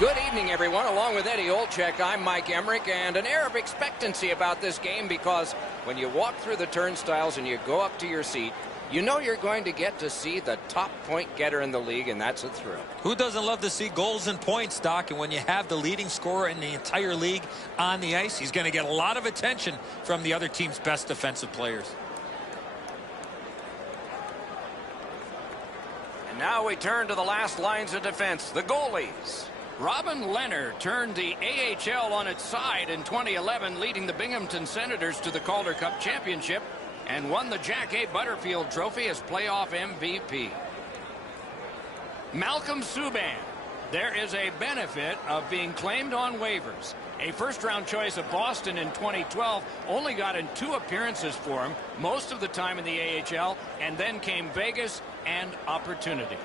Good evening, everyone. Along with Eddie Olczyk, I'm Mike Emmerich, and an air of expectancy about this game because when you walk through the turnstiles and you go up to your seat, you know you're going to get to see the top point getter in the league, and that's a thrill. Who doesn't love to see goals and points, Doc? And when you have the leading scorer in the entire league on the ice, he's going to get a lot of attention from the other team's best defensive players. And now we turn to the last lines of defense, the goalies. Robin Leonard turned the AHL on its side in 2011, leading the Binghamton Senators to the Calder Cup championship and won the Jack A. Butterfield Trophy as playoff MVP. Malcolm Subban. There is a benefit of being claimed on waivers. A first-round choice of Boston in 2012 only got in 2 appearances for him, most of the time in the AHL, and then came Vegas and opportunity.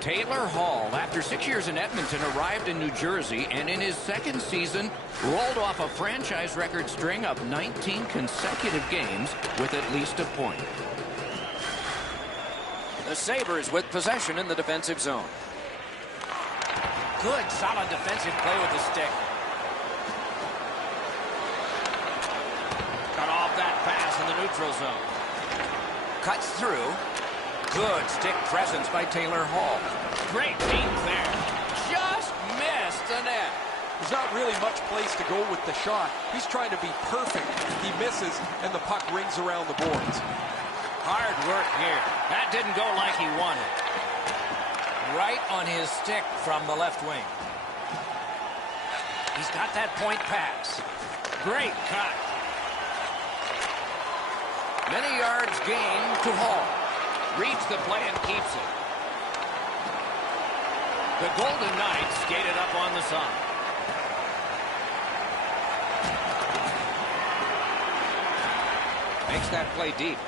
Taylor Hall, after 6 years in Edmonton, arrived in New Jersey and in his second season rolled off a franchise record string of 19 consecutive games with at least a point. The Sabres with possession in the defensive zone. Good, solid defensive play with the stick. Cut off that pass in the neutral zone. Cuts through. Good stick presence by Taylor Hall. Great deke there. Just missed the net. There's not really much place to go with the shot. He's trying to be perfect. He misses, and the puck rings around the boards. Hard work here. That didn't go like he wanted. Right on his stick from the left wing. He's got that point pass. Great cut. Many yards gained to Hall. Reads the play and keeps it. The Golden Knights skated up on the side. Makes that play deep.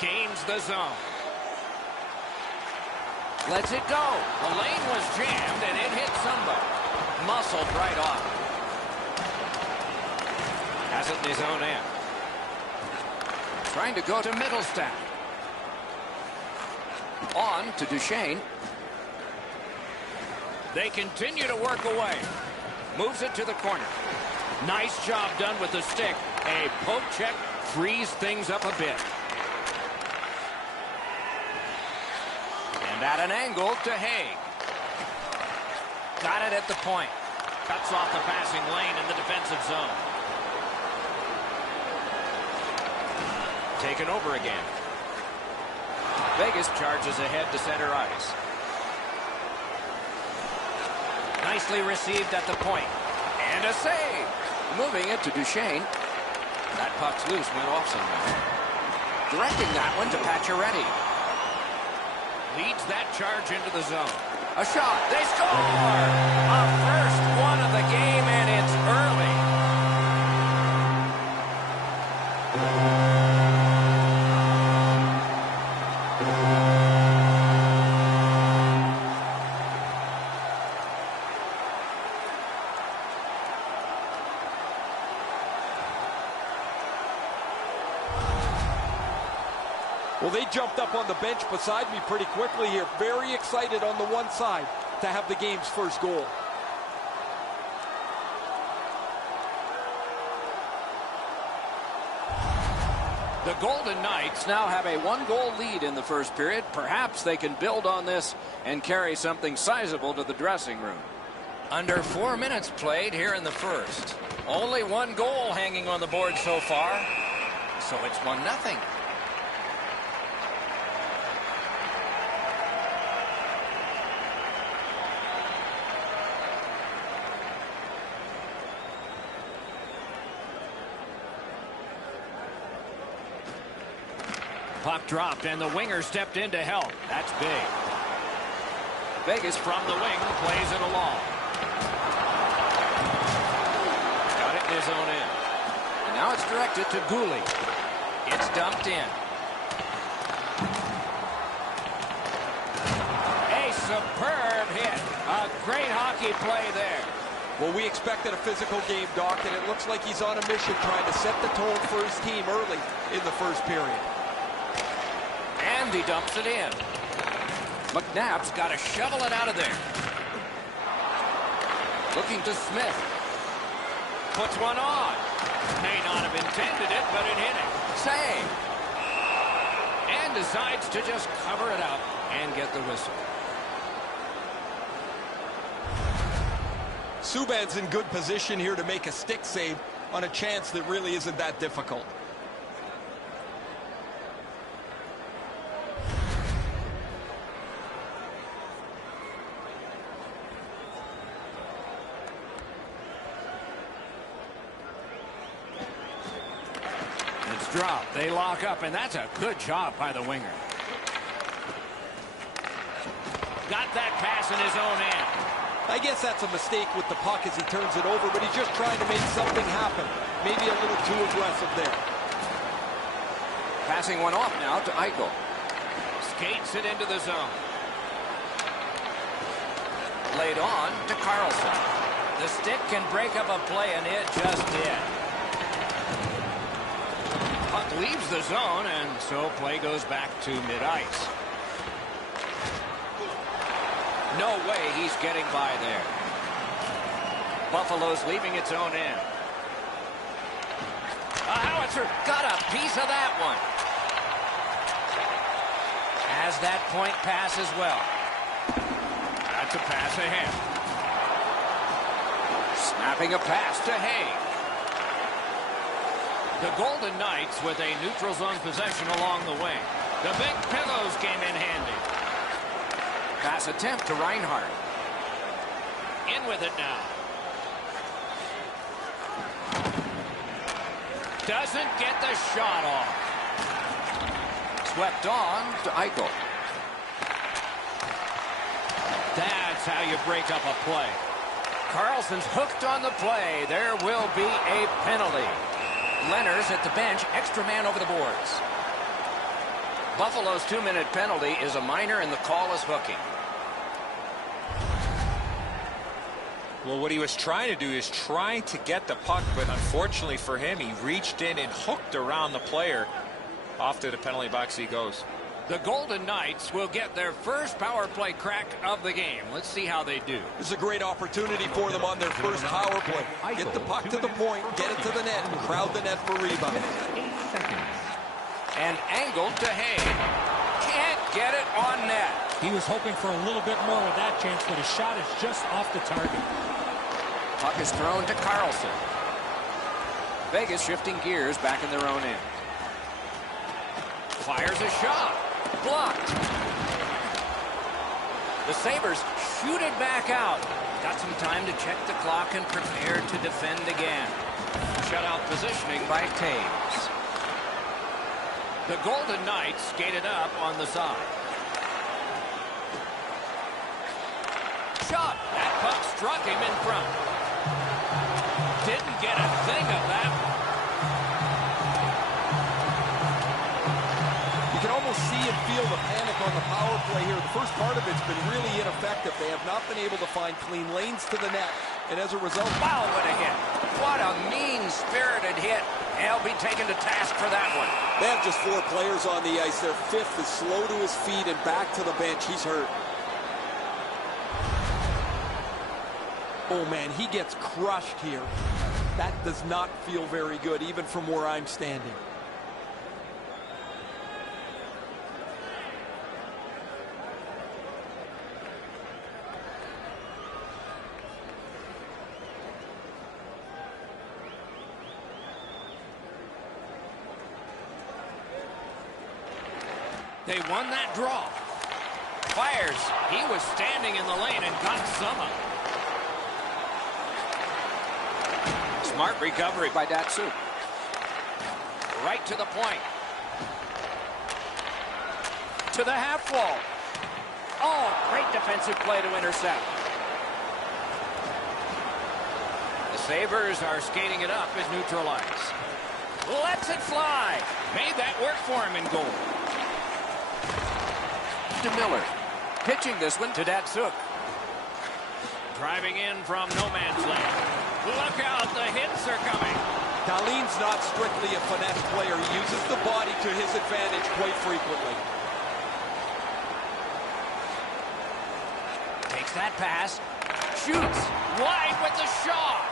Gains the zone. Lets it go. The lane was jammed and it hit somebody. Muscled right off. Has it in his own end. Trying to go to Middlestat. On to Duchesne. They continue to work away. Moves it to the corner. Nice job done with the stick. A poke check frees things up a bit. And at an angle to Haig. Got it at the point. Cuts off the passing lane in the defensive zone. Taken over again. Vegas charges ahead to center ice. Nicely received at the point. And a save. Moving it to Duchesne. That puck's loose, went off somehow. Directing that one to Pacioretty. Leads that charge into the zone. A shot. They score! A first one of the game, and it's early. Well, they jumped up on the bench beside me pretty quickly here. Very excited on the one side to have the game's first goal. The Golden Knights now have a 1-goal lead in the first period. Perhaps they can build on this and carry something sizable to the dressing room. Under 4 minutes played here in the first. Only 1 goal hanging on the board so far. So it's 1-0. Puck dropped, and the winger stepped in to help. That's big. Vegas From the wing, plays it along. Got it in his own end. And now it's directed to Gouli. It's dumped in. A superb hit. A great hockey play there. Well, we expected a physical game, Doc, and it looks like he's on a mission trying to set the tone for his team early in the first period. he dumps it in. McNabb's got to shovel it out of there. Looking to Smith. Puts one on. May not have intended it, but it hit him. Save. And decides to just cover it up and get the whistle. Subban's in good position here to make a stick save on a chance that really isn't that difficult. It's dropped. They lock up, and that's a good job by the winger. Got that pass in his own end. I guess that's a mistake with the puck as he turns it over, but he's just trying to make something happen. Maybe a little too aggressive there. Passing one off now to Eichel. Skates it into the zone. Laid on to Carlson. The stick can break up a play, and it just did. Puck leaves the zone, and so play goes back to mid-ice. No way he's getting by there. Buffalo's leaving its own end. A howitzer got a piece of that one. Has that point pass as well. That's a pass ahead. Snapping a pass to Hay. The Golden Knights with a neutral zone possession along the way. The big pillows came in handy. Pass attempt to Reinhart. In with it now. Doesn't get the shot off. Swept on to Eichel. That's how you break up a play. Carlson's hooked on the play. There will be a penalty. Lehner's at the bench. Extra man over the boards. Buffalo's 2-minute penalty is a minor, and the call is hooking. Well, what he was trying to do is trying to get the puck, but unfortunately for him, he reached in and hooked around the player. Off to the penalty box he goes. The Golden Knights will get their first power play crack of the game. Let's see how they do. This is a great opportunity for them on their first power play. Get the puck to the point, get it to the net, and crowd the net for rebound. 8 seconds. And angled to Hay. Can't get it on net. He was hoping for a little bit more with that chance, but his shot is just off the target. Puck is thrown to Carlson. Vegas shifting gears back in their own end. Fires a shot. Blocked. The Sabres shoot it back out. Got some time to check the clock and prepare to defend again. Shutout positioning by Taves. The Golden Knights skated up on the side. Shot. That puck struck him in front. Didn't get a thing of that. You can almost see and feel the panic on the power play here. The first part of it's been really ineffective. They have not been able to find clean lanes to the net. And as a result... Wow, what a hit. What a mean-spirited hit. They'll be taken to task for that one. They have just 4 players on the ice. Their 5th is slow to his feet and back to the bench. He's hurt. Oh, man, he gets crushed here. That does not feel very good, even from where I'm standing. They won that draw. Fires. He was standing in the lane and got some of it. Smart recovery by Datsuk. Right to the point. To the half wall. Oh, great defensive play to intercept. The Sabres are skating it up as neutral ice. Lets it fly. Made that work for him in goal. To Miller. Pitching this one to Datsuk. Driving in from no man's land. Look out, the hits are coming. Dahlin's not strictly a finesse player. He uses the body to his advantage quite frequently. that pass. Shoots. Wide with the shot.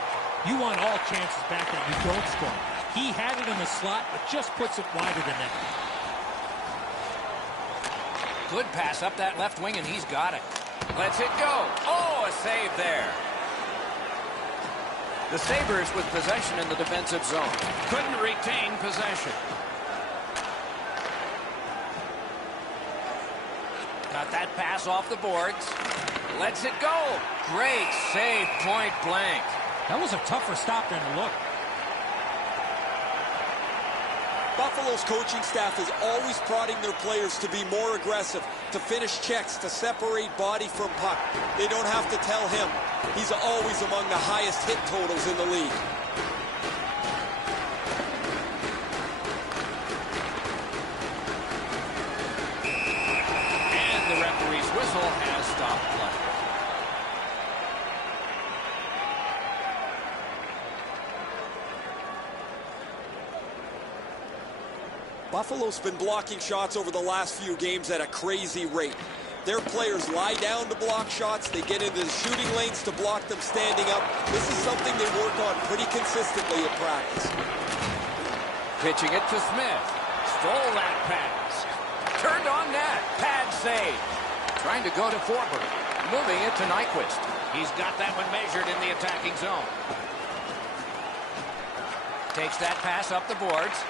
You want all chances back that you don't score. He had it in the slot, but just puts it wider than that. Good pass up that left wing, and he's got it. Lets it go. Oh, a save there. The Sabres with possession in the defensive zone. Couldn't retain possession. Got that pass off the boards. Lets it go. Great save, point blank. That was a tougher stop than it looked. Buffalo's coaching staff is always prodding their players to be more aggressive, to finish checks, to separate body from puck. They don't have to tell him. He's always among the highest hit totals in the league. And the referee's whistle has stopped play. Buffalo's been blocking shots over the last few games at a crazy rate. Their players lie down to block shots. They get into the shooting lanes to block them standing up. This is something they work on pretty consistently at practice. Pitching it to Smith. Stole that pass. Turned on net. Pad save. Trying to go to Forberg. Moving it to Nyquist. He's got that one measured in the attacking zone. Takes that pass up the boards.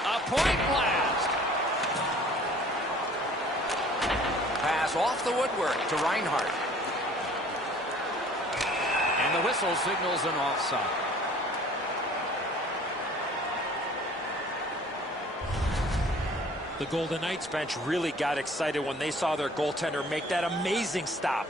A point blast. Pass off the woodwork to Reinhart. And the whistle signals an offside. The Golden Knights bench really got excited when they saw their goaltender make that amazing stop.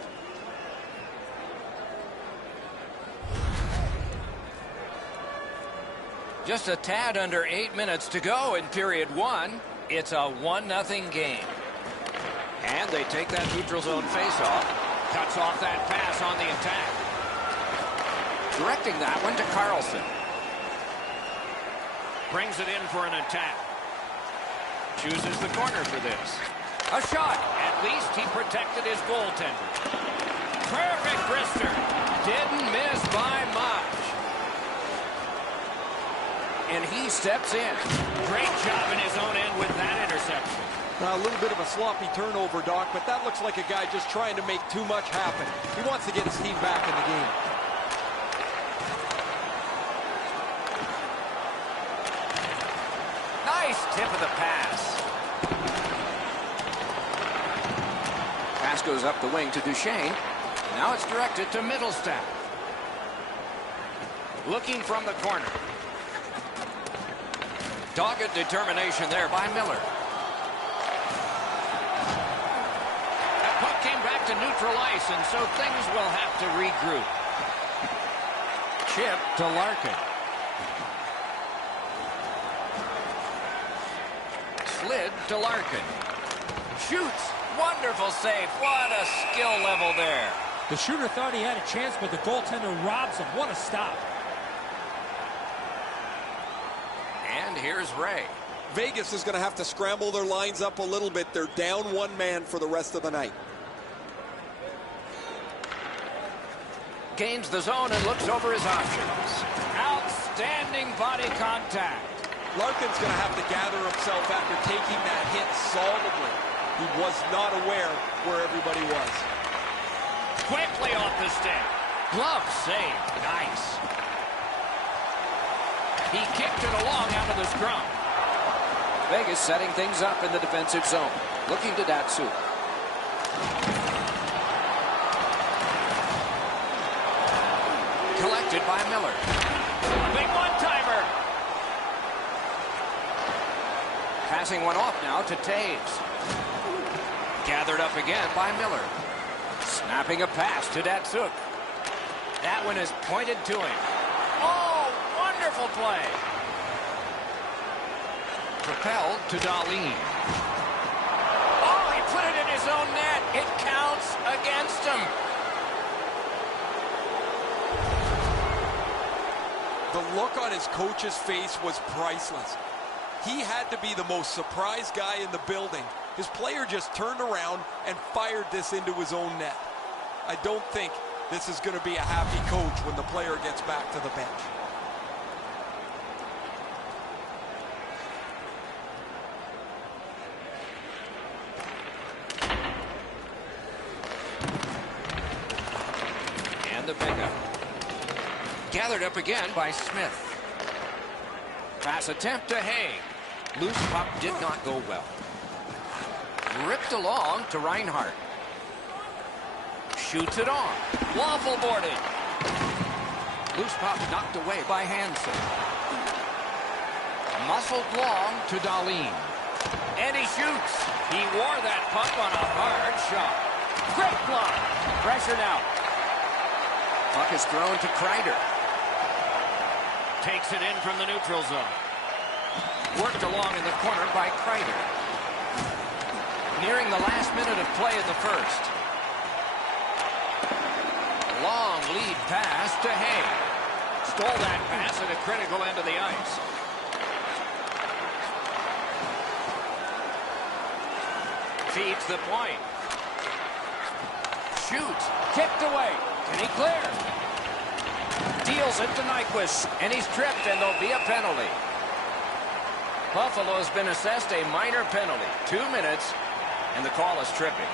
Just a tad under 8 minutes to go in period 1. It's a 1-0 game. And they take that neutral zone faceoff. Cuts off that pass on the attack. Directing that one to Carlson. Brings it in for an attack. Chooses the corner for this. A shot. At least he protected his goaltender. Perfect wrister. Didn't miss by much. And he steps in. Great job in his own end with that interception. Now, a little bit of a sloppy turnover, Doc, but that looks like a guy just trying to make too much happen. He wants to get his team back in the game. Nice tip of the pass. Pass goes up the wing to Duchesne. Now it's directed to Middlestaff. Looking from the corner. Dogged determination there by Miller. That puck came back to neutral ice, and so things will have to regroup. Chip to Larkin. Slid to Larkin. Shoots. Wonderful save. What a skill level there. The shooter thought he had a chance, but the goaltender robs him. What a stop. And here's Ray. Vegas is going to have to scramble their lines up a little bit. They're down one man for the rest of the night. Gains the zone and looks over his options. Outstanding body contact. Larkin's going to have to gather himself after taking that hit solidly. He was not aware where everybody was. Quickly off the stick. Glove save. Nice. He kicked it along out of the scrum. Vegas setting things up in the defensive zone. Looking to Datsyuk. Collected by Miller. Big one-timer. Passing one off now to Taves. Gathered up again by Miller. Snapping a pass to Datsyuk. That one is pointed to him. Oh, wonderful play. Propelled to Dahlin. Oh, he put it in his own net. It counts against him. The look on his coach's face was priceless. He had to be the most surprised guy in the building. His player just turned around and fired this into his own net. I don't think this is going to be a happy coach when the player gets back to the bench. And the pickup. Gathered up again by Smith. Pass attempt to Hay. Loose puck did not go well. Ripped along to Reinhart. Shoots it on. Waffle boarded. Loose puck knocked away by Hansen. Muscled long to Dahlin. And he shoots. He wore that puck on a hard shot. Great block. Pressured out. Puck is thrown to Kreider. Takes it in from the neutral zone. Worked along in the corner by Kreider. Nearing the last minute of play in the first. Long lead pass to Hay. Stole that pass at a critical end of the ice. Feeds the point. Shoots. Kicked away. Can he clear? Deals it to Nyquist. And he's tripped, and there'll be a penalty. Buffalo has been assessed a minor penalty. 2 minutes, and the call is tripping.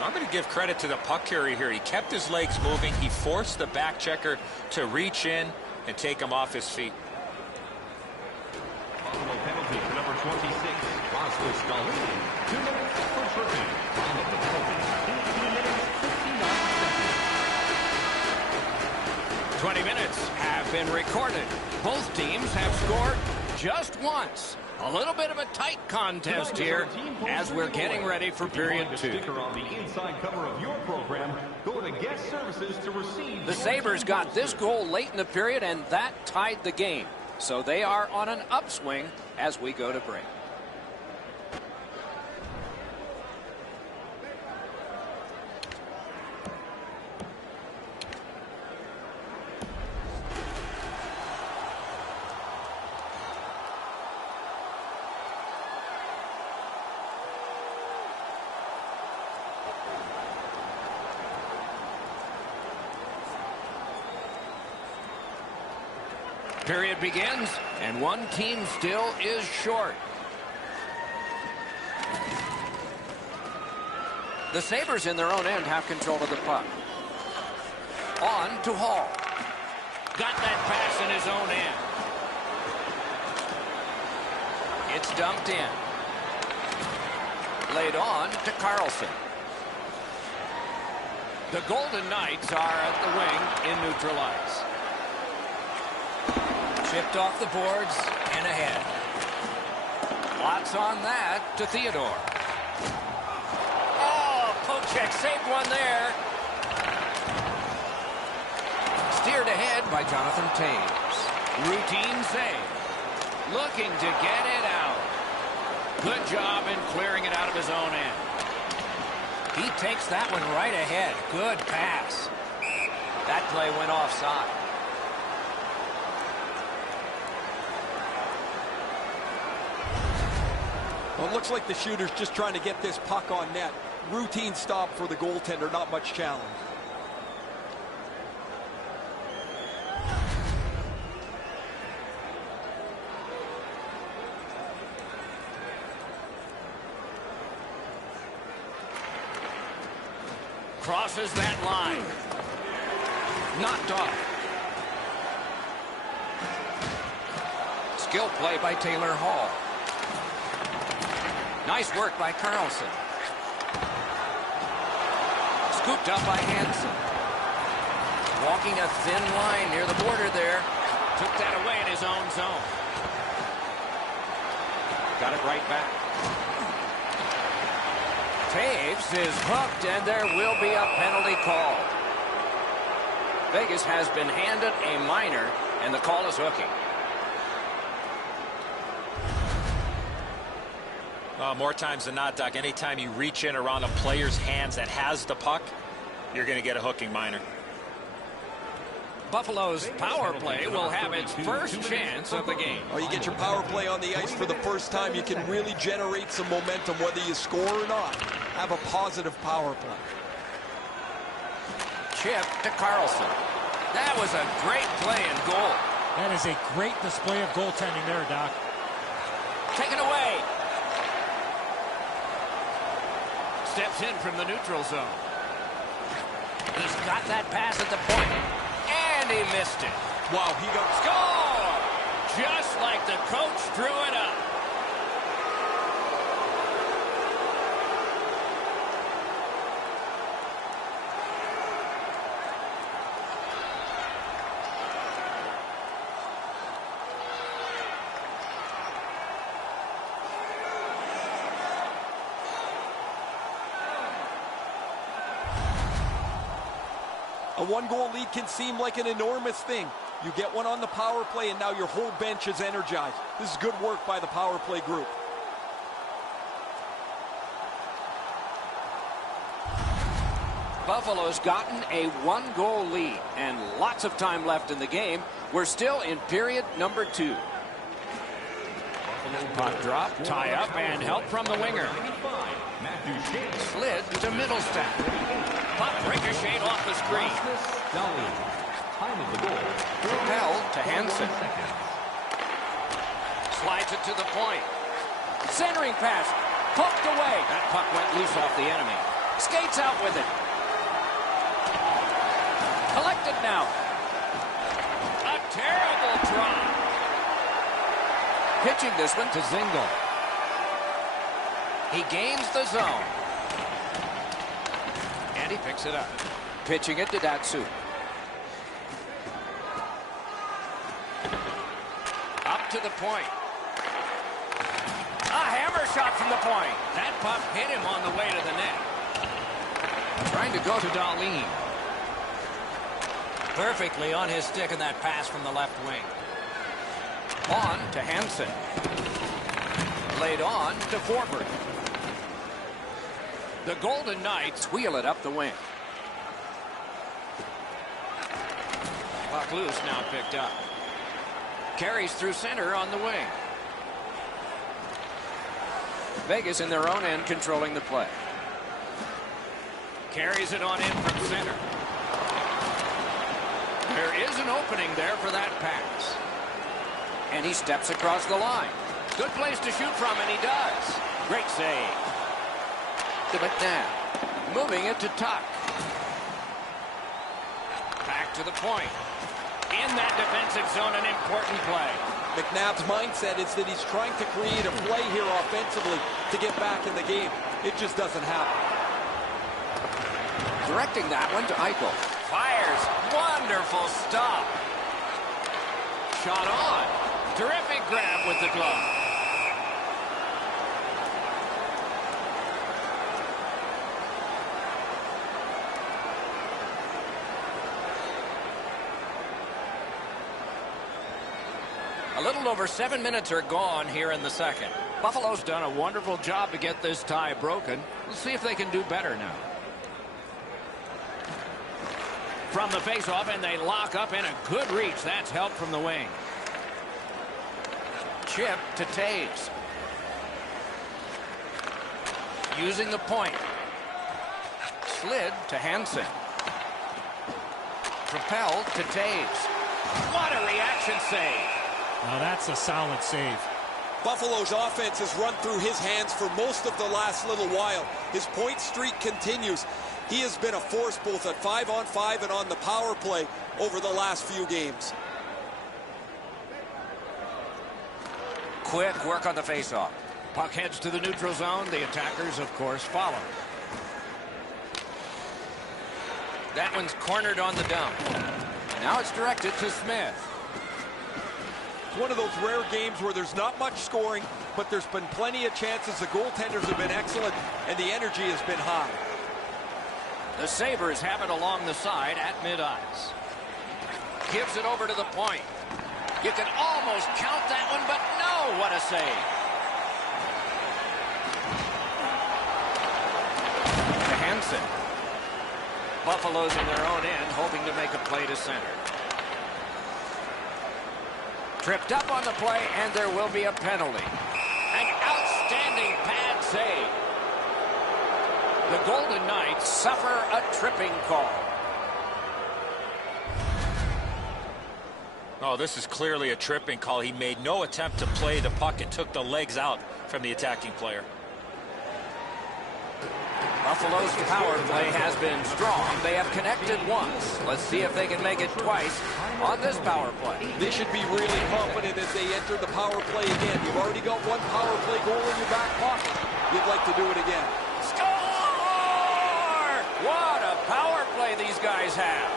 I'm going to give credit to the puck carrier here. He kept his legs moving. He forced the back checker to reach in and take him off his feet. Penalty to number 26, Rasmus Dahlin. 2 minutes for tripping. Time of the penalty, 18 minutes, 59 seconds. 20 minutes have been recorded. Both teams have scored just once. A little bit of a tight contest here as we're getting ready for period 2. Sticker on the inside cover of your program. Go to guest services to receive. The Sabres got this goal late in the period, and that tied the game. So they are on an upswing as we go to break. Period begins, and one team still is short. The Sabres in their own end have control of the puck. On to Hall. Got that pass in his own end. It's dumped in. Laid on to Carlson. The Golden Knights are at the wing in neutral ice. Chipped off the boards and ahead. Lots on that to Theodore. Oh, Pochek saved one there. Steered ahead by Jonathan Taves. Routine save. Looking to get it out. Good job in clearing it out of his own end. He takes that one right ahead. Good pass. That play went offside. Well, it looks like the shooter's just trying to get this puck on net. Routine stop for the goaltender, not much challenge. Crosses that line. Knocked off. Skill play by Taylor Hall. Nice work by Carlson. Scooped up by Hansen. Walking a thin line near the border there. Took that away in his own zone. Got it right back. Taves is hooked, and there will be a penalty call. Vegas has been handed a minor, and the call is hooking. More times than not, Doc, anytime you reach in around a player's hands that has the puck, you're going to get a hooking minor. Buffalo's power play will have its first chance of the game. Oh, you get your power play on the ice for the first time, you can really generate some momentum, whether you score or not. Have a positive power play. Chip to Carlson. That was a great play and goal. That is a great display of goaltending there, Doc. Taken away. Steps in from the neutral zone. He's got that pass at the point. And he missed it. Wow, he got... Score! Just like the coach drew it up. A one-goal lead can seem like an enormous thing. You get one on the power play, and now your whole bench is energized. This is good work by the power play group. Buffalo's gotten a one-goal lead, and lots of time left in the game. We're still in period number 2. Puck drop, tie up, and help from the winger. Slid to Middlestat. Puck ricocheted off the screen. Propelled to Hansen. Slides it to the point. Centering pass. Poked away. That puck went loose off the enemy. Skates out with it. Collected now. A terrible drop. Pitching this one to Zingle. He gains the zone. And he picks it up. Pitching it to Datsu. Up to the point. A hammer shot from the point. That puck hit him on the way to the net. Trying to go to Dahlin. Perfectly on his stick in that pass from the left wing. On to Hansen. Laid on to Forbert. The Golden Knights Wheel it up the wing. puck loose, now picked up. Carries through center on the wing. Vegas in their own end controlling the play. Carries it on in from center. There is an opening there for that pass. And he steps across the line. Good place to shoot from, and he does. Great save. To McNabb. Moving it to Tuck. Back to the point. In that defensive zone, an important play. McNabb's mindset is that he's trying to create a play here offensively to get back in the game. It just doesn't happen. Directing that one to Eichel. Fires. Wonderful stop. Shot on. Terrific grab with the glove. A little over 7 minutes are gone here in the second. Buffalo's done a wonderful job to get this tie broken. Let's see if they can do better now. From the faceoff, and they lock up in a good reach. That's help from the wing. Chip to Taves. Using the point. Slid to Hansen. Propelled to Taves. What a reaction save. Now that's a solid save. Buffalo's offense has run through his hands for most of the last little while. His point streak continues. He has been a force both at 5-on-5 and on the power play over the last few games. Quick work on the faceoff. Puck heads to the neutral zone. The attackers, of course, follow. That one's cornered on the dump. Now it's directed to Smith. It's one of those rare games where there's not much scoring, but there's been plenty of chances. The goaltenders have been excellent, and the energy has been high. The Sabres have it along the side at mid-ice. Gives it over to the point. You can almost count that one, but no, what a save. To Hansen. Buffalo's in their own end, hoping to make a play to center. Tripped up on the play, and there will be a penalty. An outstanding pad save. The Golden Knights suffer a tripping call. Oh, this is clearly a tripping call. He made no attempt to play the puck and took the legs out from the attacking player. Buffalo's power play has been strong. They have connected once. Let's see if they can make it twice on this power play. They should be really confident as they enter the power play again. You've already got one power play goal in your back pocket. You'd like to do it again. Score! What a power play these guys have.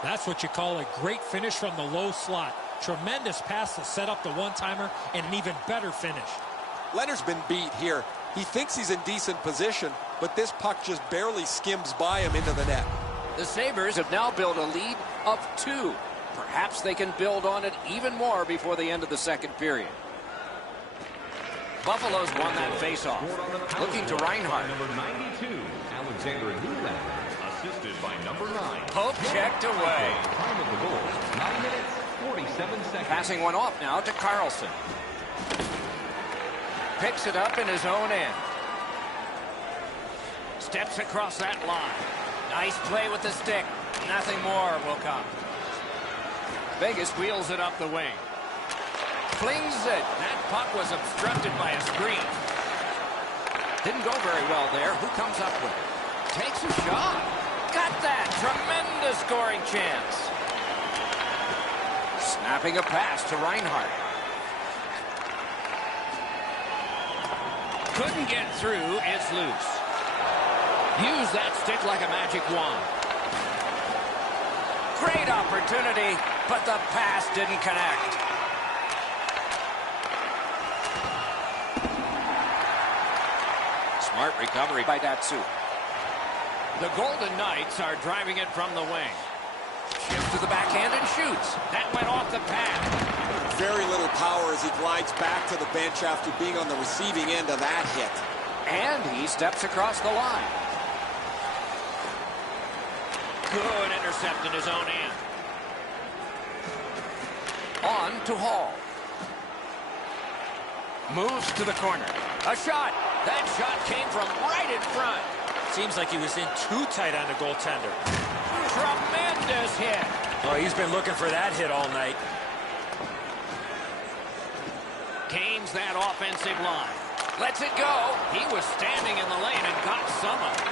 That's what you call a great finish from the low slot. Tremendous pass to set up the one-timer and an even better finish. Leonard's been beat here. He thinks he's in decent position, but this puck just barely skims by him into the net. The Sabres have now built a lead of 2. Perhaps they can build on it even more before the end of the second period. Buffalo's won that faceoff. Looking to Reinhart. Number 92, Alexander Nylander, assisted by number 9. Pope checked away. Time of the goal, 9 minutes, 47 seconds. Passing one off now to Carlson. Picks it up in his own end. Steps across that line. Nice play with the stick. Nothing more will come. Vegas wheels it up the wing. Flings it. That puck was obstructed by a screen. Didn't go very well there. Who comes up with it? Takes a shot. Got that. Tremendous scoring chance. Snapping a pass to Reinhart. Couldn't get through. It's loose. Use that stick like a magic wand. Great opportunity, but the pass didn't connect. Smart recovery by Datsu. The Golden Knights are driving it from the wing. Shifts to the backhand and shoots. That went off the pad. Very little power as he glides back to the bench after being on the receiving end of that hit. And he steps across the line. Good intercept in his own end. On to Hall. Moves to the corner. A shot. That shot came from right in front. Seems like he was in too tight on the goaltender. Tremendous hit. Oh, he's been looking for that hit all night. Gains that offensive line. Lets it go. He was standing in the lane and got some of it.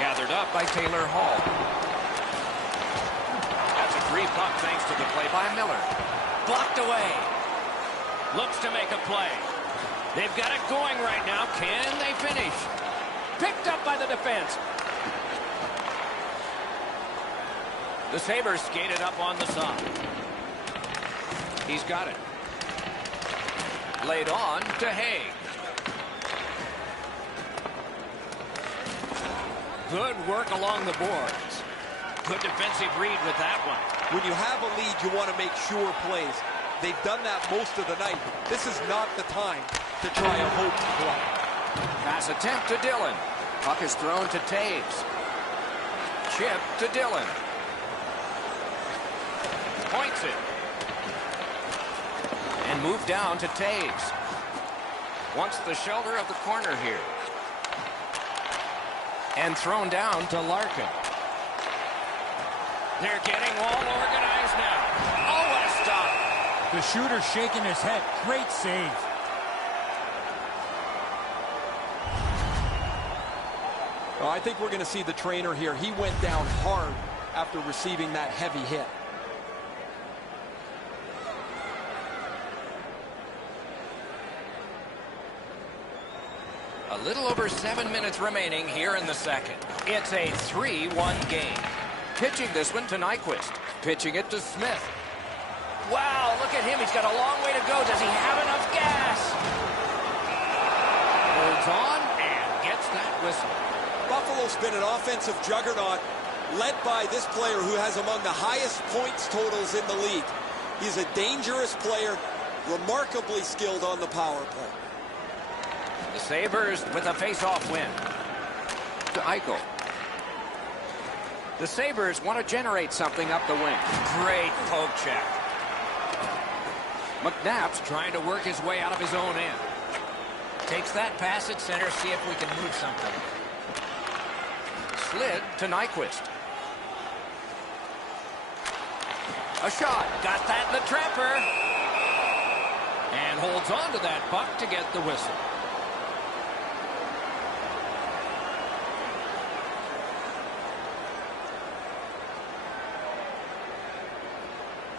Gathered up by Taylor Hall. That's a free puck thanks to the play by Miller. Blocked away. Looks to make a play. They've got it going right now. Can they finish? Picked up by the defense. The Sabres skated up on the side. He's got it. Laid on to Haig. Good work along the boards. Good defensive read with that one. When you have a lead, you want to make sure plays. They've done that most of the night. This is not the time to try a hope play. Pass attempt to Dillon. Puck is thrown to Taves. Chip to Dillon. Points it. And move down to Taves. Wants the shoulder of the corner here. And thrown down to Larkin. They're getting all organized now. Oh, what a stop. The shooter shaking his head. Great save. Well, I think we're going to see the trainer here. He went down hard after receiving that heavy hit. A little over 7 minutes remaining here in the second. It's a 3-1 game. Pitching this one to Nyquist. Pitching it to Smith. Wow, look at him. He's got a long way to go. Does he have enough gas? Holds on and gets that whistle. Buffalo's been an offensive juggernaut, led by this player who has among the highest points totals in the league. He's a dangerous player, remarkably skilled on the power play. The Sabres with a face-off win. To Eichel. The Sabres want to generate something up the wing. Great poke check. McNabb's Trying to work his way out of his own end. Takes that pass at center, see if we can move something. slid to Nyquist. A shot. Got that in the trapper. And holds on to that puck to get the whistle.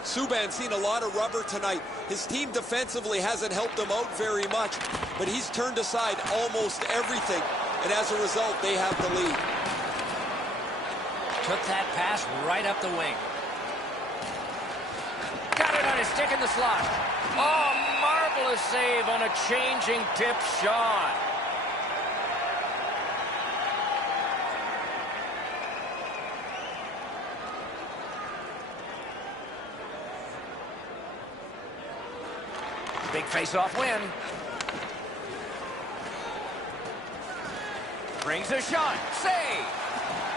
Subban's seen a lot of rubber tonight. His team defensively hasn't helped him out very much, but he's turned aside almost everything, and as a result, they have the lead. Took that pass right up the wing. Got it on his stick in the slot. Oh, marvelous save on a changing tip shot. Big face-off win. Brings a shot. Save.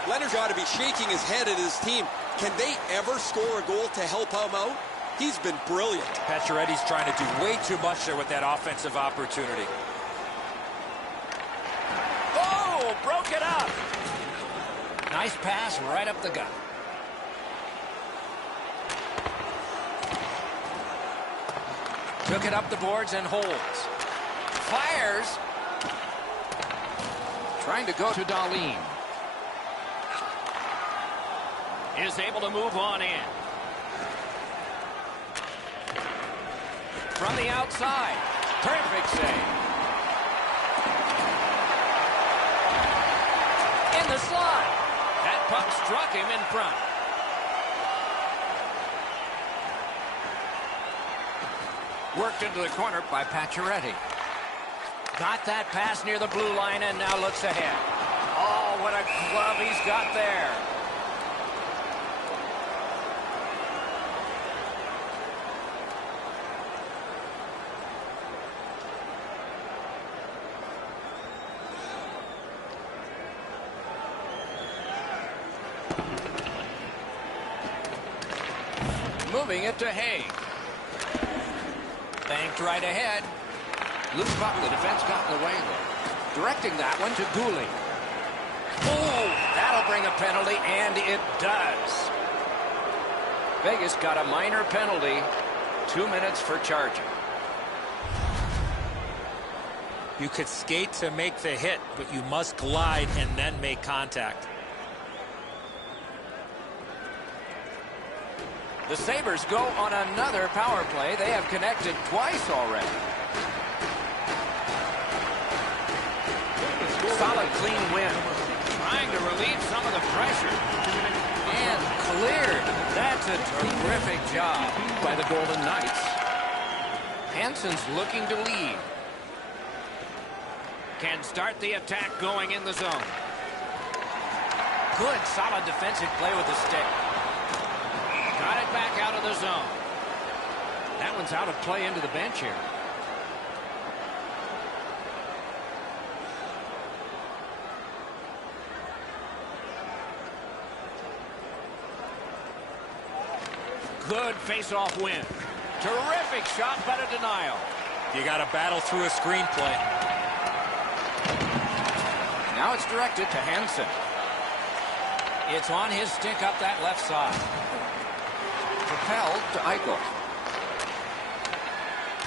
Leonard's got to be shaking his head at his team. Can they ever score a goal to help him out? He's been brilliant. Pacioretty's trying to do way too much there with that offensive opportunity. Oh, broke it up. Nice pass right up the gut. Took it up the boards and holds. Fires. Trying to go to Dahlin. Is able to move on in. From the outside. Perfect save. In the slot. That puck struck him in front. Worked into the corner by Pacioretty. Got that pass near the blue line and now looks ahead. Oh, what a glove he's got there. Moving it to Hay. Banked right ahead. Loose puck. The defense got in the way there. Directing that one to Gooley. Oh, that'll bring a penalty, and it does. Vegas got a minor penalty. 2 minutes for charging. You could skate to make the hit, but you must glide and then make contact. The Sabres go on another power play. They have connected twice already. Solid, clean win. Trying to relieve some of the pressure. And cleared. That's a terrific job by the Golden Knights. Hansen's looking to lead. Can start the attack going in the zone. Good, solid defensive play with the stick. Got it back out of the zone. That one's out of play into the bench here. Good face-off win. Terrific shot, but a denial. You got to battle through a screenplay. Now it's directed to Hansen. It's on his stick up that left side. Propelled to Eichel.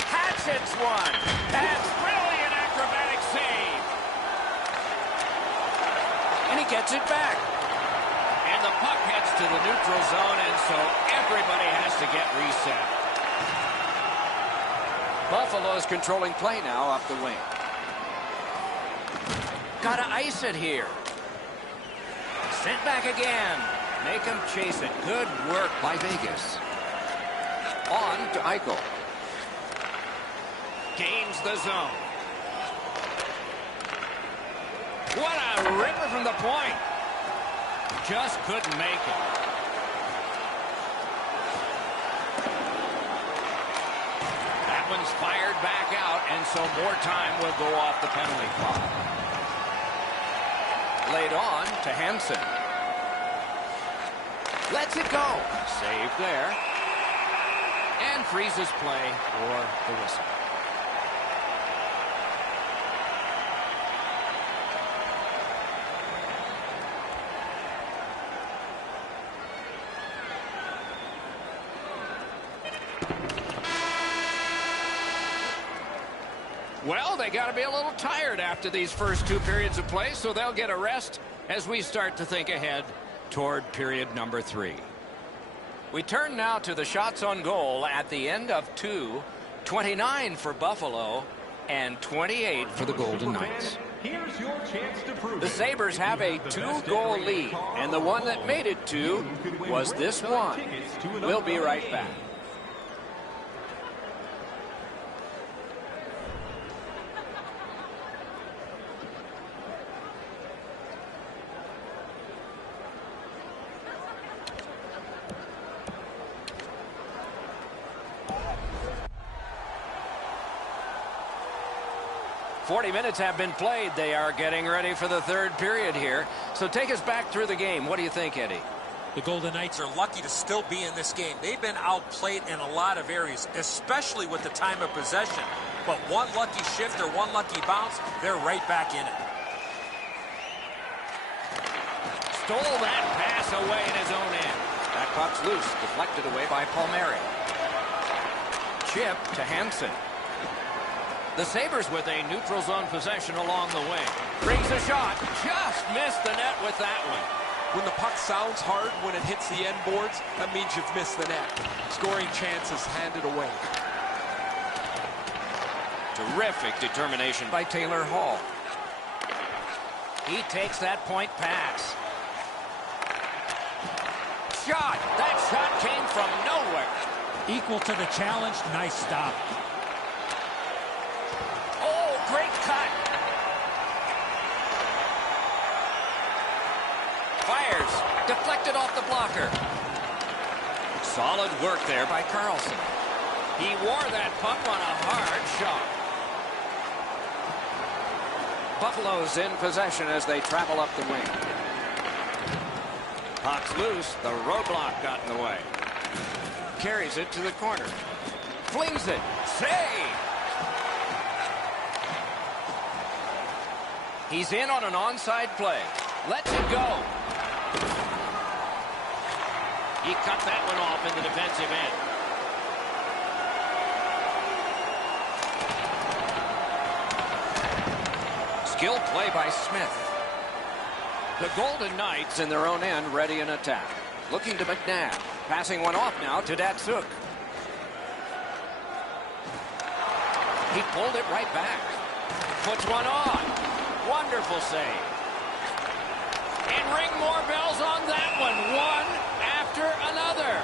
Hatchets one. That's brilliant acrobatic save. And he gets it back. And the puck heads to the neutral zone, and so everybody has to get reset. Buffalo's controlling play now up the wing. Gotta ice it here. Sent back again. Make him chase it. Good work by Vegas. On to Eichel. Gains the zone. What a ripper from the point. Just couldn't make it. That one's fired back out, and so more time will go off the penalty clock. Laid on to Hansen. Lets it go. Save there. And freezes play for the whistle. Well, they got to be a little tired after these first two periods of play, so they'll get a rest as we start to think ahead toward period number 3. We turn now to the shots on goal at the end of 2. 29 for Buffalo and 28 for the Golden Knights. Here's your chance to prove the Sabres have a 2-goal lead, and the one that made it 2 was this one. We'll be right back. .40 minutes have been played. They are getting ready for the third period here. So take us back through the game. What do you think, Eddie? The Golden Knights are lucky to still be in this game. They've been outplayed in a lot of areas, especially with the time of possession. But one lucky shift or one lucky bounce, they're right back in it. Stole that pass away in his own end. That puck's loose, deflected away by Palmieri. Chip to Hansen. The Sabres with a neutral zone possession along the wing. Brings a shot. Just missed the net with that one. When the puck sounds hard when it hits the end boards, that means you've missed the net. Scoring chances handed away. Terrific determination by Taylor Hall. He takes that point pass. Shot. That shot came from nowhere. Equal to the challenge. Nice stop. Great cut. Fires. Deflected off the blocker. Solid work there by Carlson. He wore that puck on a hard shot. Buffalo's in possession as they travel up the wing. Puck's loose. The roadblock got in the way. Carries it to the corner. Flings it. Save. He's in on an onside play. Lets it go. He cut that one off in the defensive end. Skill play by Smith. The Golden Knights In their own end, ready in attack. Looking to McNabb. Passing one off now to Datsuk. He pulled it right back. Puts one on. Wonderful save. And ring more bells on that one. One after another.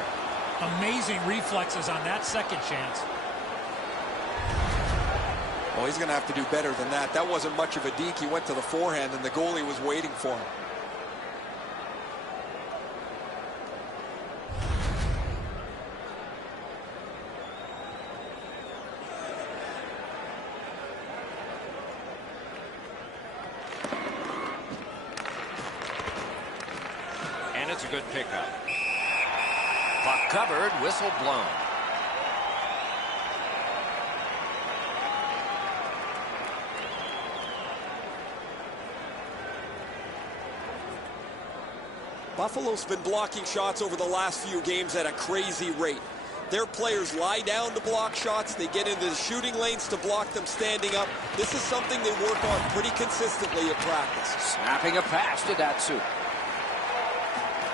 Amazing reflexes on that second chance. Well, he's going to have to do better than that. That wasn't much of a deke. He went to the forehand, and the goalie was waiting for him. It's a good pickup. Puck covered, whistle blown. Buffalo's been blocking shots over the last few games at a crazy rate. Their players lie down to block shots. They get into the shooting lanes to block them standing up. This is something they work on pretty consistently at practice. Snapping a pass to Datsuk.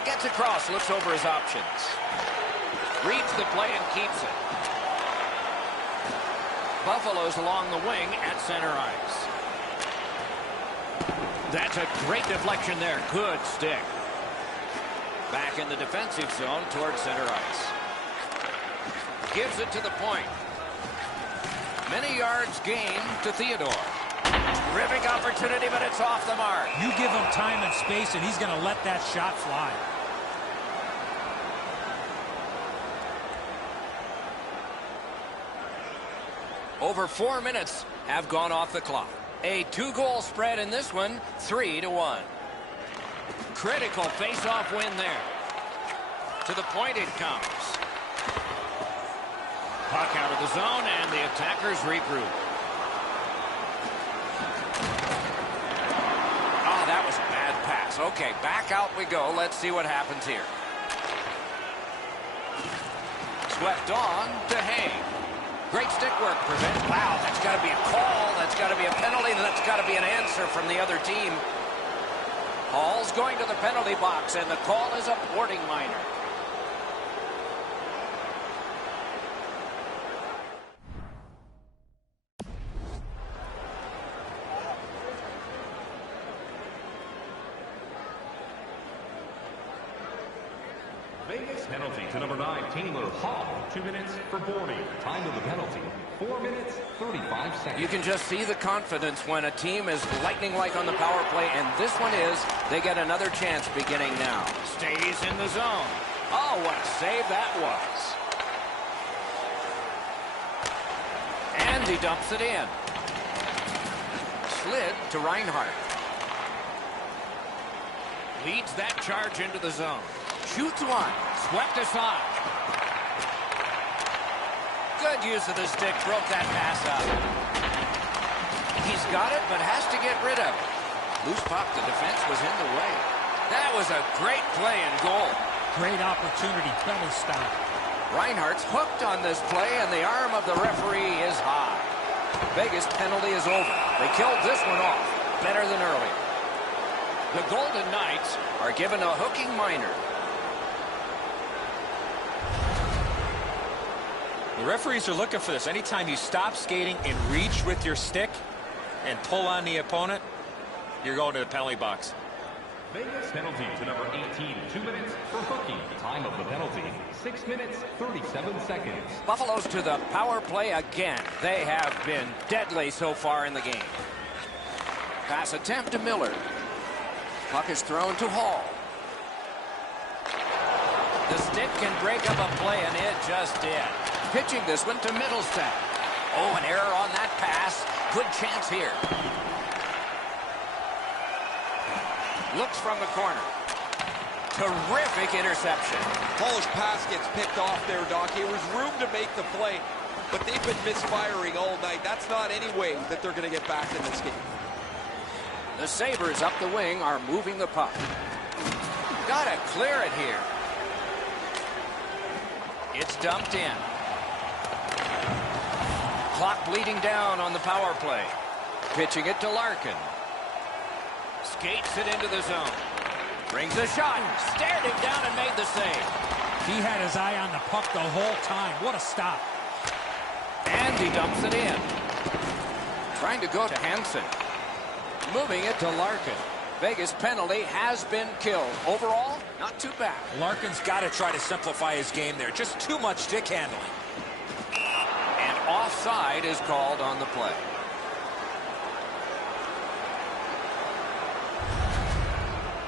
Gets across, looks over his options. Reads the play and keeps it. Buffalo's along the wing at center ice. That's a great deflection there. Good stick. Back in the defensive zone towards center ice. Gives it to the point. Many yards gained to Theodore. Terrific opportunity, but it's off the mark. You give him time and space, and he's going to let that shot fly. Over 4 minutes have gone off the clock. A 2-goal spread in this one, 3-1. Critical face-off win there. To the point it comes. Puck out of the zone, and the attackers regroup. Oh, that was a bad pass. Okay, back out we go. Let's see what happens here. Swept on to Hay. Great stick work. Prevent. Wow, that's got to be a call. That's got to be a penalty. That's got to be an answer from the other team. Hall's going to the penalty box, and the call is a boarding minor. Vegas penalty to number 9, Taylor Hall. 2 minutes for boarding. Time of the penalty, 4 minutes, 35 seconds. You can just see the confidence when a team is lightning-like on the power play, and this one is. They get another chance beginning now. Stays in the zone. Oh, what a save that was. And he dumps it in. Slid to Reinhart. Leads that charge into the zone. Shoots one. Swept aside. Good use of the stick. Broke that pass up. He's got it, but has to get rid of it. Loose puck. The defense was in the way. That was a great play and goal. Great opportunity. Better stop. Reinhart's hooked on this play, and the arm of the referee is high. Vegas penalty is over. They killed this one off better than earlier. The Golden Knights are given a hooking minor. The referees are looking for this. Anytime you stop skating and reach with your stick and pull on the opponent, you're going to the penalty box. Vegas penalty to number 18, 2 minutes for hooking. Time of the penalty, 6 minutes, 37 seconds. Buffalo's to the power play again. They have been deadly so far in the game. Pass attempt to Miller. Puck is thrown to Hall. The stick can break up a play, and it just did. Pitching this one to Middlestat. Oh, an error on that pass. Good chance here. Looks from the corner. Terrific interception. Hall's pass gets picked off there, Doc. There was room to make the play, but they've been misfiring all night. That's not any way that they're going to get back in this game. The Sabres up the wing are moving the puck. Gotta clear it here. It's dumped in. Clock bleeding down on the power play. Pitching it to Larkin. skates it into the zone. Brings a shot. Stared him down and made the save. He had his eye on the puck the whole time. What a stop. And he dumps it in. Trying to go to Hansen. Moving it to Larkin. Vegas penalty has been killed. Overall, not too bad. Larkin's got to try to simplify his game there. Just too much stick handling. And offside is called on the play.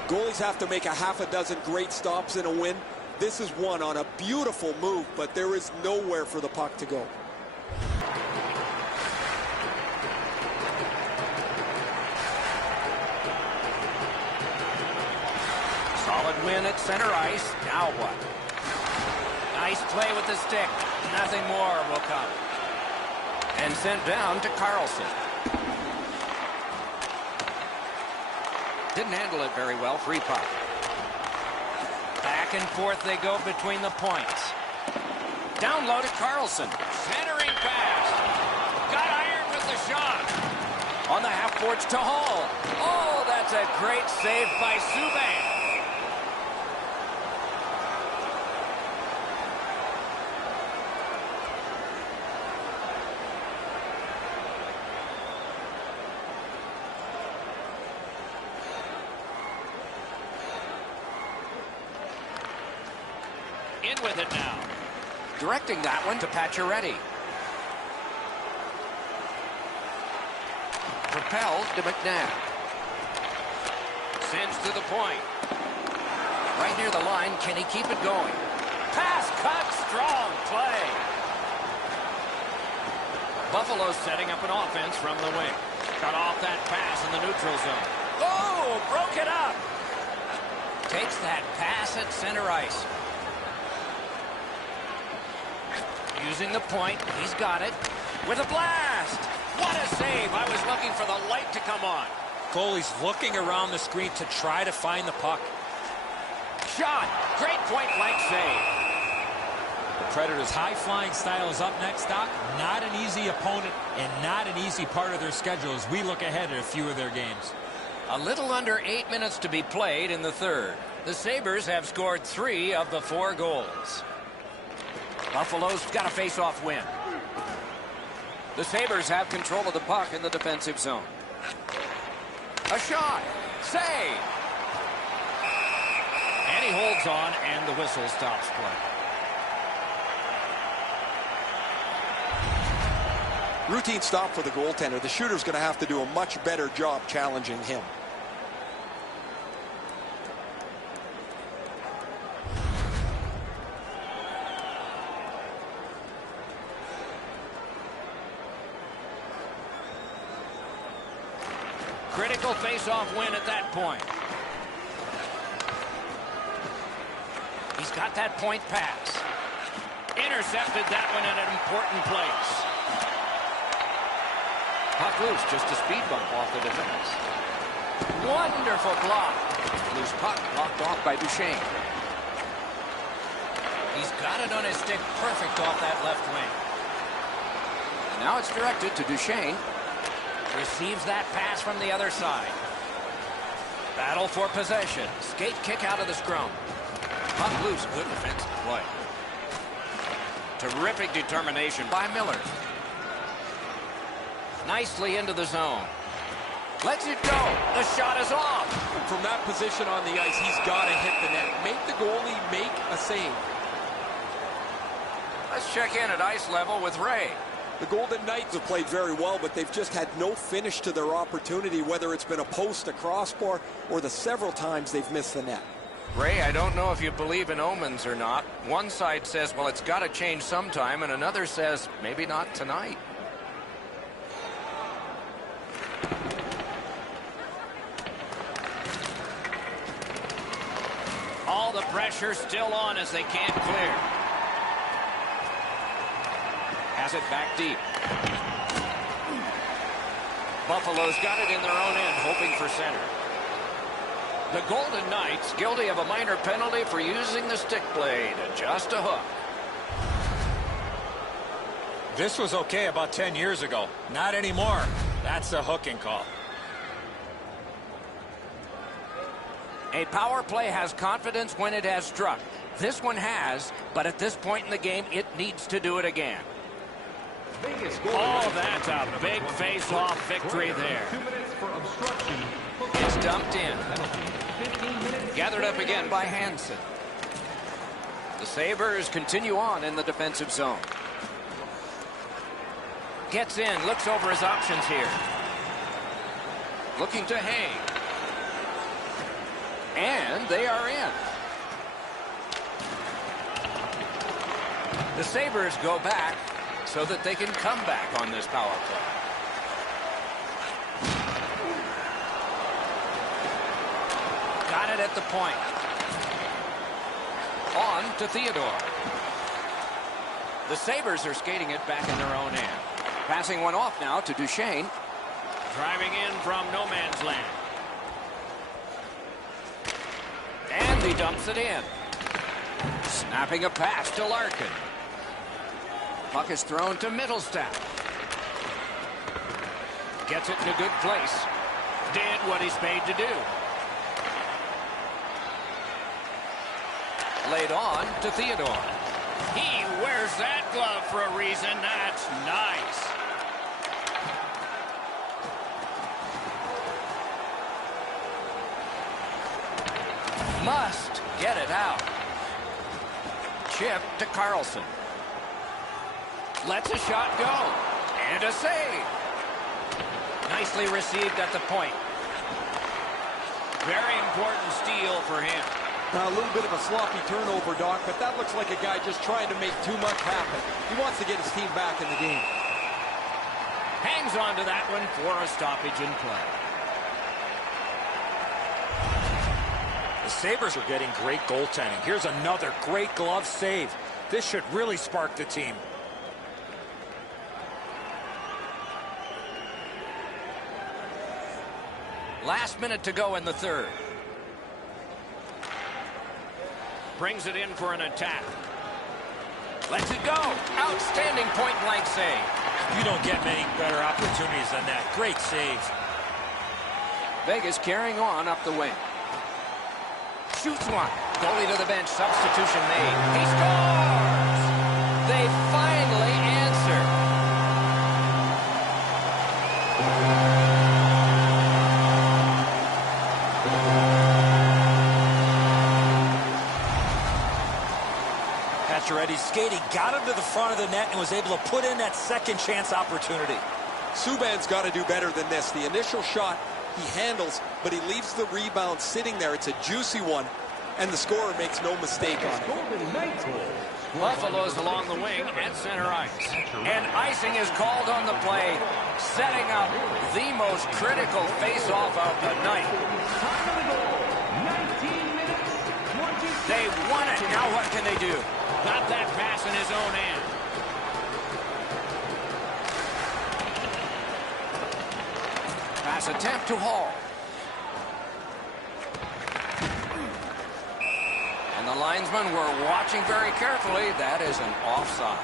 Goalies have to make a half a dozen great stops in a win. This is one on a beautiful move, but there is nowhere for the puck to go. Solid win at center ice. Now what? Nice play with the stick. Nothing more will come. And sent down to Carlson. Didn't handle it very well. Free puck. Back and forth they go between the points. Down low to Carlson. Centering pass. Got iron with the shot. On the half boards to Hall. Oh, that's a great save by Subban. In with it now. Directing that one to Pacioretty. propelled to McNabb. Sends to the point. Right near the line, can he keep it going? Pass cut, strong play. Buffalo's setting up an offense from the wing. Cut off that pass in the neutral zone. Oh, broke it up. Takes that pass at center ice. Using the point, he's got it. With a blast! What a save! I was looking for the light to come on. Goalie's looking around the screen to try to find the puck. Shot! Great point-blank save. The Predators' high-flying style is up next, Doc. Not an easy opponent and not an easy part of their schedule as we look ahead at a few of their games. A little under 8 minutes to be played in the third. The Sabres have scored 3 of the 4 goals. Buffalo's got a face-off win. The Sabres have control of the puck in the defensive zone. A shot. Save. And he holds on, and the whistle stops play. Routine stop for the goaltender. The shooter's going to have to do a much better job challenging him. Critical face-off win at that point. He's got that point pass. Intercepted that one at an important place. Puck loose, just a speed bump off the defense. Wonderful block. Loose puck blocked off by Duchesne. He's got it on his stick perfect off that left wing. Now it's directed to Duchesne. Receives that pass from the other side. Battle for possession. Skate kick out of the scrum. Puck loose, good defensive play. Terrific determination by Miller. Nicely into the zone. Lets it go. The shot is off. From that position on the ice, he's got to hit the net. Make the goalie make a save. Let's check in at ice level with Ray. The Golden Knights have played very well, but they've just had no finish to their opportunity, whether it's been a post, a crossbar, or the several times they've missed the net. Ray, I don't know if you believe in omens or not. One side says, well, it's got to change sometime, and another says, maybe not tonight. All the pressure still on as they can't clear. Has it back deep. Buffalo's got it in their own end, hoping for center. The Golden Knights guilty of a minor penalty for using the stick blade. Just a hook. This was okay about 10 years ago. Not anymore. That's a hooking call. A power play has confidence when it has struck. This one has, but at this point in the game, it needs to do it again. Oh, that's a big face-off victory there. 2 minutes for obstruction. It's dumped in. Penalty. 15 minutes. Gathered up again by Hansen. The Sabres continue on in the defensive zone. Gets in, looks over his options here. Looking to Hay. And they are in. The Sabres go back so that they can come back on this power play. Got it at the point. On to Theodore. The Sabres are skating it back in their own end. Passing one off now to Duchesne. Driving in from no man's land. And he dumps it in. Snapping a pass to Larkin. Puck is thrown to Middlestat. Gets it in a good place. Did what he's paid to do. Laid on to Theodore. He wears that glove for a reason. That's nice. Must get it out. Chip to Carlson. Lets a shot go. And a save. Nicely received at the point. Very important steal for him. Now, a little bit of a sloppy turnover, Doc, but that looks like a guy just trying to make too much happen. He wants to get his team back in the game. Hangs on to that one for a stoppage in play. The Sabres are getting great goaltending. Here's another great glove save. This should really spark the team. Last minute to go in the third. Brings it in for an attack. Lets it go. Outstanding point-blank save. You don't get many better opportunities than that. Great save. Vegas carrying on up the wing. Shoots one. Goalie to the bench. Substitution made. He scores! They finally answer. Pacioretty's skating got him to the front of the net and was able to put in that second chance opportunity. Subban's got to do better than this. The initial shot he handles, but he leaves the rebound sitting there. It's a juicy one, and the scorer makes no mistake on it. Buffalo's along the wing at center ice. And icing is called on the play, setting up the most critical face-off of the night. They won it. Now what can they do? Got that pass in his own end. Pass attempt to Hall. And the linesmen were watching very carefully. That is an offside.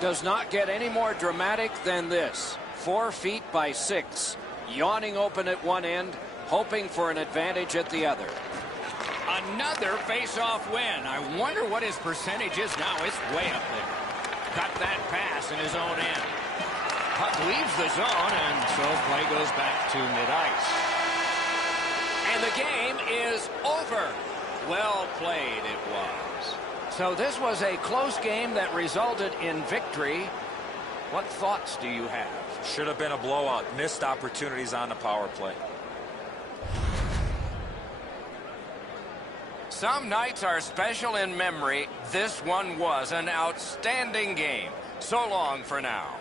Does not get any more dramatic than this. 4 feet by 6. Yawning open at one end, hoping for an advantage at the other. Another face-off win. I wonder what his percentage is now. It's way up there. Got that pass in his own end. Puck leaves the zone, and so play goes back to mid-ice. And the game is over. Well played it was. So this was a close game that resulted in victory. What thoughts do you have? Should have been a blowout. Missed opportunities on the power play. Some nights are special in memory. This one was an outstanding game. So long for now.